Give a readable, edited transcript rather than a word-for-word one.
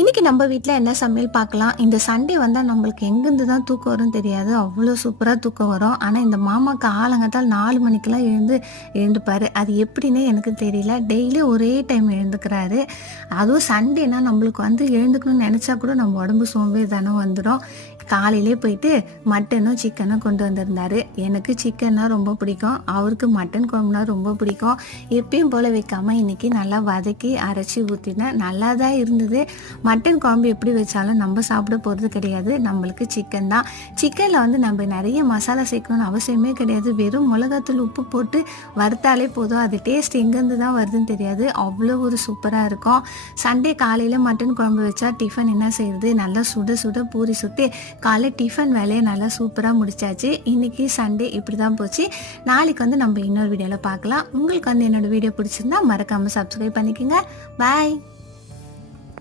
இன்னைக்கு நம்ம வீட்ல என்ன சமையல் பார்க்கலாம். இந்த சண்டே வந்தா நம்மளுக்கு எங்கேருந்து தான் தூக்கம் வரும்னு தெரியாது. அவ்வளோ சூப்பரா தூக்கம் வரும். ஆனா இந்த மாமாக்கு ஆலங்காத்தால 4 மணிக்கெல்லாம் எழுந்துப்பாரு. அது எப்படின்னே எனக்கு தெரியல. டெய்லி ஒரே டைம் எழுந்துக்கிறாரு. அதுவும் சண்டேனா நம்மளுக்கு எழுந்துக்கணும்னு நெனச்சா கூட நம்ம உடம்பு சோம்பேறித்தனம் வந்துடும். காலையிலே போயிட்டு மட்டனும் சிக்கனும் கொண்டு வந்திருந்தாரு. எனக்கு சிக்கன்னா ரொம்ப பிடிக்கும். அவருக்கு மட்டன் குழம்புனா ரொம்ப பிடிக்கும். எப்பயும் போல வைக்காம இன்னைக்கு நல்லா வதக்கி அரைச்சி ஊற்றினேன். நல்லா தான் இருந்தது. மட்டன் குழம்பு எப்படி வச்சாலும் நம்ம சாப்பிட போகிறது கிடையாது. நம்மளுக்கு சிக்கன் தான். சிக்கனில் நம்ம நிறைய மசாலா சேர்க்கணும்னு அவசியமே கிடையாது. வெறும் மிளகாத்தூள் உப்பு போட்டு வறுத்தாலே போதும். அது டேஸ்ட் எங்கேருந்து தான் வருதுன்னு தெரியாது. அவ்வளோ ஒரு சூப்பராக இருக்கும். சண்டே காலையில் மட்டன் குழம்பு வச்சா டிஃபன் என்ன செய்யுது, நல்லா சுட சுட பூரி சுட்டு காலை டிஃபன் வேலையை நல்லா சூப்பராக முடிச்சாச்சு. இன்றைக்கி சண்டே இப்படி தான் போச்சு. நாளைக்கு நம்ம இன்னொரு வீடியோவில் பார்க்கலாம். உங்களுக்கு என்னோடய வீடியோ பிடிச்சிருந்தா மறக்காமல் சப்ஸ்கிரைப் பண்ணிக்கோங்க. பாய்.